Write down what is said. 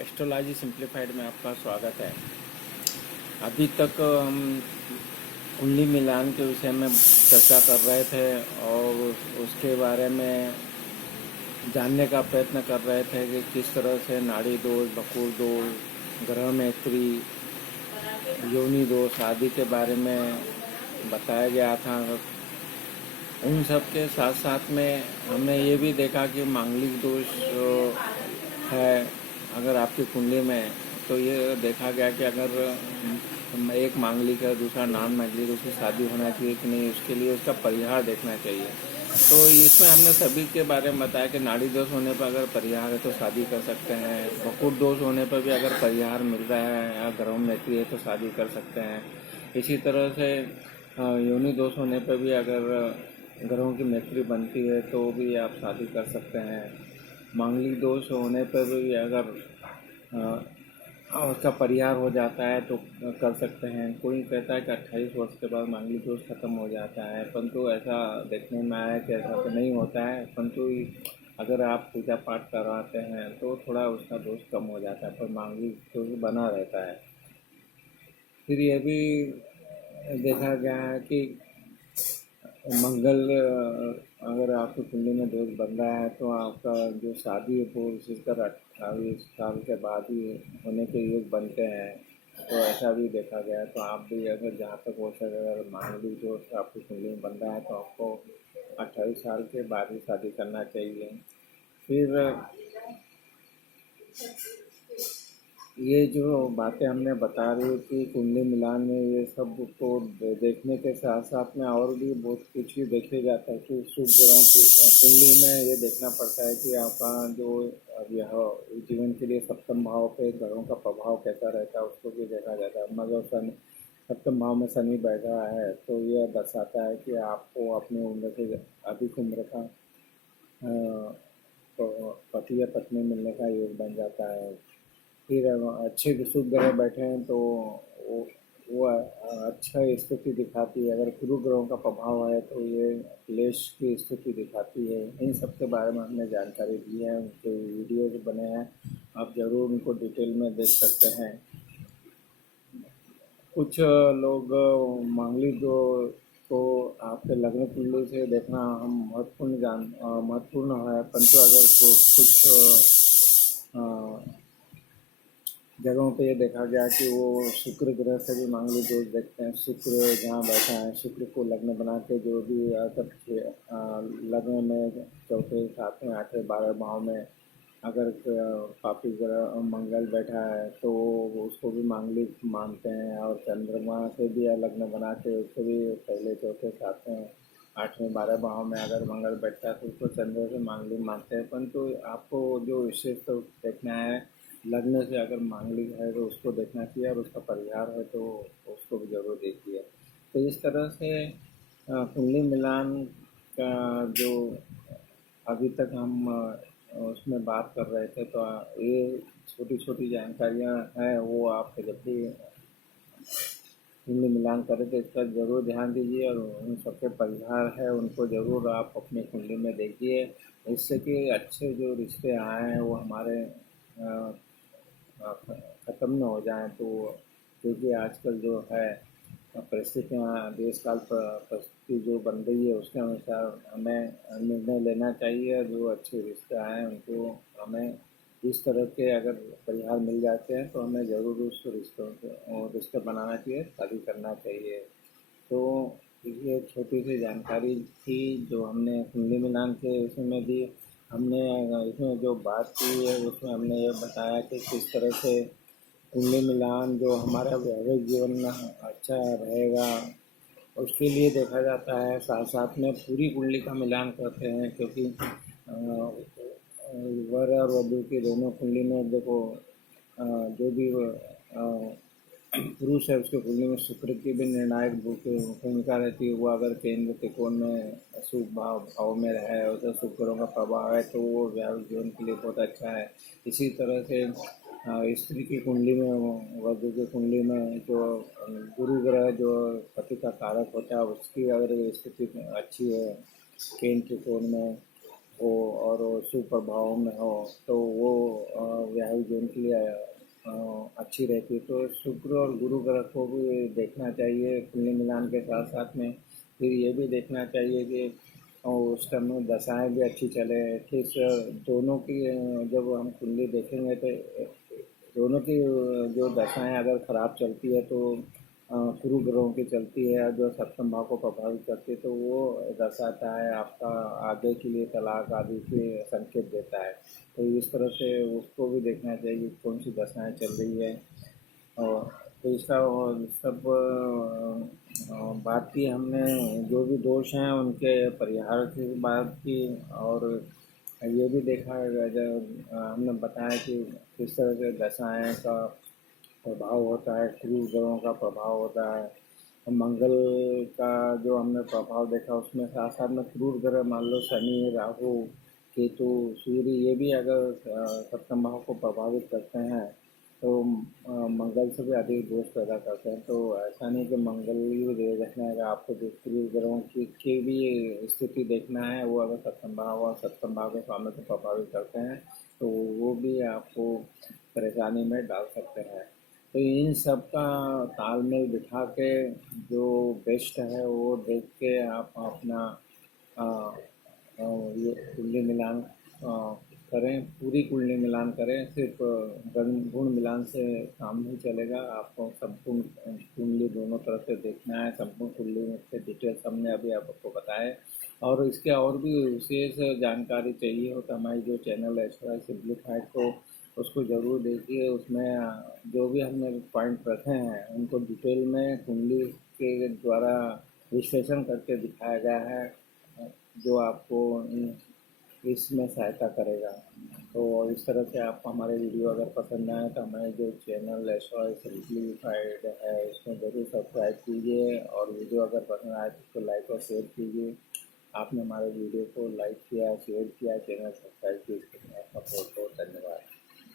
Astrology simplified में आपका स्वागत है। अभी तक हम कुंडली मिलान के विषय में चर्चा कर रहे थे और उसके बारे में जानने का प्रयत्न कर रहे थे कि किस तरह से नाड़ी दोष, बकुर दोष, ग्रह मैत्री, योनि दोष आदि के बारे में बताया गया था। उन सब के साथ साथ में हमने ये भी देखा कि मांगलिक दोष है अगर आपकी कुंडली में, तो ये देखा गया कि अगर एक मांगलिक है दूसरा नॉन मांगलिक, उसकी शादी होना चाहिए कि नहीं, उसके लिए उसका परिहार देखना चाहिए। तो इसमें हमने सभी के बारे में बताया कि नाड़ी दोष होने पर अगर परिहार है तो शादी कर सकते हैं, बकुट दोष होने पर भी अगर परिहार मिल रहा है या ग्रह मैत्री है तो शादी कर सकते हैं। इसी तरह से योनि दोष होने पर भी अगर ग्रहों की मैत्री बनती है तो भी आप शादी कर सकते हैं। मांगलिक दोष होने पर भी अगर उसका परिहार हो जाता है तो कर सकते हैं। कोई कहता है कि 28 वर्ष के बाद मांगलिक दोष खत्म हो जाता है, परंतु ऐसा देखने में आया कि ऐसा तो नहीं होता है, परंतु अगर आप पूजा पाठ करवाते हैं तो थोड़ा उसका दोष कम हो जाता है, पर मांगलिक दोष बना रहता है। फिर ये भी देखा गया है कि मंगल अगर आपकी कुंडली में दोष बन रहा है तो आपका जो शादी है वो विशेषकर 28 साल के बाद ही होने के योग बनते हैं, तो ऐसा भी देखा गया है। तो आप भी अगर जहाँ तक हो सके अगर मांगलिक दोष आपकी कुंडली में बन रहा है तो आपको 28 साल के बाद ही शादी करना चाहिए। फिर ये जो बातें हमने बता रही थी कुंडली मिलान में, ये सब को देखने के साथ साथ में और भी बहुत कुछ ही देखे जाता है कि शुभ ग्रहों की कुंडली में ये देखना पड़ता है कि आपका जो यह जीवन के लिए सप्तम भाव पे ग्रहों का प्रभाव कैसा रहता है, उसको भी देखा जाता है। मगर शनि सप्तम भाव में शनि बैठा है तो यह दर्शाता है कि आपको अपनी उम्र से अधिक उम्र का पति या पत्नी मिलने का योग बन जाता है। फिर अच्छे शुभ ग्रह बैठे हैं तो वो अच्छा स्थिति दिखाती है। अगर गुरु ग्रहों का प्रभाव है तो ये क्लेश की स्थिति दिखाती है। इन सब के बारे में हमने जानकारी दी है, उनके वीडियोज बने हैं, आप ज़रूर उनको डिटेल में देख सकते हैं। कुछ लोग मांगलिक को आपके लग्न कुंडली से देखना हम महत्वपूर्ण है, परंतु अगर कुछ जगहों पे ये देखा गया कि वो शुक्र ग्रह से भी मांगलिक दोष देखते हैं। शुक्र जहाँ बैठा है, शुक्र को लग्न बना के जो भी लग्न में चौथे, सातवें, आठवें, 12 भाव में अगर पापी ग्रह मंगल बैठा है तो उसको भी मांगलिक मानते हैं। और चंद्रमा से भी लग्न बना के उसको भी पहले, चौथे, सातवें, आठवें, 12 भाव में अगर मंगल बैठता है तो उसको चंद्र से मांगलिक मानते हैं। परंतु आपको जो विशेष तो देखना है, लग्न से अगर मांगलिक है तो उसको देखना चाहिए, और उसका परिहार है तो उसको भी जरूर देखिए। तो इस तरह से कुंडली मिलान का जो अभी तक हम उसमें बात कर रहे थे, तो ये छोटी छोटी जानकारियाँ हैं, वो आप जब भी कुंडली मिलान करें तो इसका ज़रूर ध्यान दीजिए, और उन सबके परिहार है उनको ज़रूर आप अपनी कुंडली में देखिए, इससे कि अच्छे जो रिश्ते आए हैं वो हमारे ख़त्म न हो जाएं। तो क्योंकि आजकल जो है परिस्थितियाँ, देश काल परिस्थिति जो बन रही है उसके अनुसार हमें निर्णय लेना चाहिए। जो अच्छे रिश्ते आए उनको हमें इस तरह के अगर परिहार मिल जाते हैं तो हमें ज़रूर उस रिश्ते बनाना चाहिए, शादी करना चाहिए। तो ये छोटी सी जानकारी थी जो हमने कुंडली मिलान के विषय में दी। हमने इसमें जो बात की है उसमें हमने ये बताया कि किस तरह से कुंडली मिलान जो हमारा वैवाहिक जीवन में अच्छा रहेगा उसके लिए देखा जाता है। साथ साथ में पूरी कुंडली का मिलान करते हैं, क्योंकि वर और वधू की दोनों कुंडली में देखो जो भी पुरुष है उसके कुंडली में शुक्र की भी निर्णायक भूमिका रहती है। वो अगर केंद्र त्रिकोण में शुभ भाव में रहे और तो शुक्रों का प्रभाव है तो वो वैवाहिक जीवन के लिए बहुत अच्छा है। इसी तरह से स्त्री की कुंडली में, वधू की कुंडली में जो गुरु ग्रह जो पति का कारक होता है उसकी अगर स्थिति अच्छी है केंद्र त्रिकोण में, हो और वो सुप्रभाव में हो तो वो व्याही जीवन के लिए अच्छी रहती है। तो शुक्र और गुरु ग्रह को भी देखना चाहिए कुंडली मिलान के साथ साथ में। फिर ये भी देखना चाहिए कि उस समय दशाएं भी अच्छी चले। किस दोनों की जब हम कुंडली देखेंगे तो दोनों की जो दशाएं अगर खराब चलती है तो गुरु ग्रहों की चलती है जो सप्तम भाव को प्रभावित करती है तो वो दर्शाता है आपका आगे के लिए तलाक आदि के संकेत देता है। तो इस तरह से उसको भी देखना चाहिए कौन सी दशाएं चल रही है। और तो इसका और सब बात की हमने। जो भी दोष हैं उनके परिहार की बात की। और ये भी देखा है जब हमने बताया कि किस तरह से दशाएं का प्रभाव होता है, क्रूर ग्रहों का प्रभाव होता है। मंगल का जो हमने प्रभाव देखा उसमें साथ साथ में क्रूर ग्रह मान लो शनि, राहु, केतु, सूर्य ये भी अगर सप्तम भाव को प्रभावित करते हैं तो मंगल से भी अधिक दोष पैदा करते हैं। तो ऐसा नहीं कि मंगल ही देखना है, आपको जो क्रूर ग्रहों की भी स्थिति देखना है। वो अगर सप्तम भाव और सप्तम भाव के स्वामी को प्रभावित करते हैं तो वो भी आपको परेशानी में डाल सकते हैं। तो इन सब का तालमेल बिठा के जो बेस्ट है वो देख के आप अपना अ, ये कुंडली मिलान करें। पूरी कुंडली मिलान करें। सिर्फ गुण मिलान से काम नहीं चलेगा। आपको संपूर्ण कुंडली दोनों तरफ से देखना है। संपूर्ण कुंडली में से डिटेल्स हमने अभी आपको बताए। और इसके और भी विशेष जानकारी चाहिए हो तो हमारी जो चैनल है एस्ट्रो सिंप्लीफाइड को उसको ज़रूर देखिए। उसमें जो भी हमने पॉइंट रखे हैं उनको डिटेल में कुंडली के द्वारा विश्लेषण करके दिखाया गया है जो आपको इसमें सहायता करेगा। तो इस तरह से आपको हमारे वीडियो अगर पसंद आए तो हमारे जो चैनल एस्ट्रो सिंप्लीफाइड है इसमें ज़रूर सब्सक्राइब कीजिए। और वीडियो अगर पसंद आए तो उसको लाइक और शेयर कीजिए। आपने हमारे वीडियो को लाइक किया, शेयर किया, चैनल सब्सक्राइब किया, इसके लिए आपका बहुत बहुत धन्यवाद।